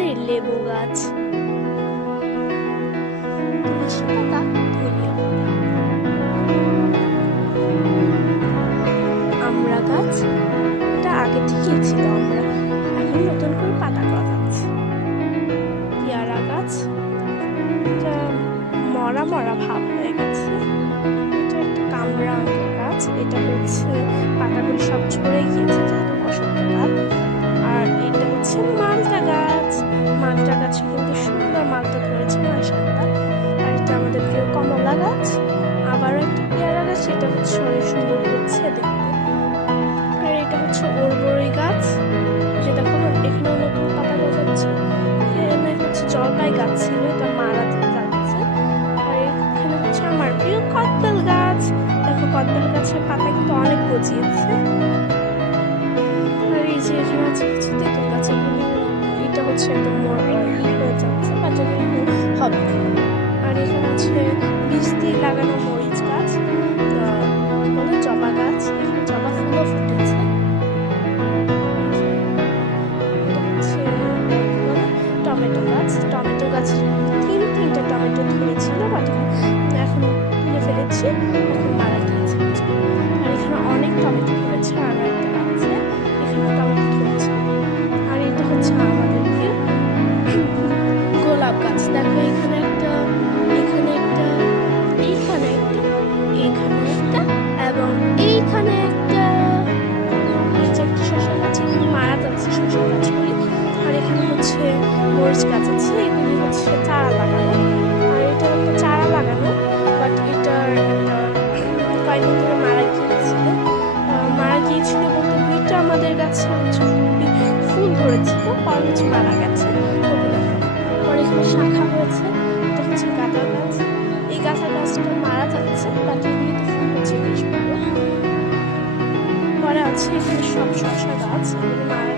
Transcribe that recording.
আমাদের লেবু গাছ, তুলসী পাতা, ধনিয়া পাতা, আমড়া গাছ, এটা আগে থেকেই ছিল আমরা, এখন নতুন করে পাতা গজাচ্ছে। পেয়ারা গাছ, এটা মরা মরা ভাব হয়ে গেছে। এটা একটা কামরাঙা গাছ, এটা হচ্ছে পাতাগুলি সব ঝরে গিয়েছে যেহেতু বসন্তকাল। আর এটা হচ্ছে মালটা গাছ, মালটা গাছে কিন্তু সুন্দর মালটা ধরেছে মাশাআল্লাহ। আর এটা আমাদের প্রিয় কমলা গাছ, আবারও একটা পেয়ারা গাছ, এটা হচ্ছে অনেক সুন্দর হচ্ছে দেখতে। আর এটা হচ্ছে ওরবড়ি গাছ, যে দেখো এখানেও নতুন পাতা গজাচ্ছে। এখানে হচ্ছে জলপাই গাছ ছিল, এটা মারা যাচ্ছে। আর এখানে হচ্ছে আমার প্রিয় কদবেল গাছ, দেখো কদবেল গাছের পাতা কিন্তু অনেক গজিয়েছে। আর এই যে এখানে আছে কিছু তেঁতুল গাছ, এটা হচ্ছে একদম হয়ে যাচ্ছে বা যদি হবে। আর এখানে আছে বীজ দিয়ে লাগানো মরিচ গাছ, বলে জবা গাছ, এখানে জবা ফুলও ফুটেছে। এটা হচ্ছে টমেটো গাছ, টমেটো গাছ তিনটা টমেটো ধরেছিল, বাট এখন তুলে ফেলেছি, এখন মারা গিয়েছে। আর এখানে অনেক টমেটো ধরেছে, আরো একটা গাছে এখানে টমেটো ধরেছে। আর এটা হচ্ছে আমাদের প্রিয় গোলাপ গাছ, দেখো এখানে একটা, এখানে একটা, এইখানে একটা, এইখানে একটা, এবং এইখানে একটা। এই যে একটা শসা গাছ, এখানে মারা যাচ্ছে শসা গাছগুলি। আর এখানে হচ্ছে মরিচ গাছ আছে, এগুলি হচ্ছে চারা লাগানো। আর এটা একটা চারা লাগানো, বাট এটার একটা কয়েকদিন ধরে মারা গিয়েছিল। মারা গিয়েছিল বলতে দুইটা আমাদের গাছে হচ্ছে ফুল ধরেছিল, পরে হচ্ছে মারা গেছে। পরে এখানে শাখা হয়েছে, এটা হচ্ছে গাঁদা গাছ। এই গাঁদা গাছটা মারা যাচ্ছে, বাট এগুলিতে ফুল হচ্ছে বেশ ভালো। পরে আছে এখানে সব শসা গাছ, এগুলি মারা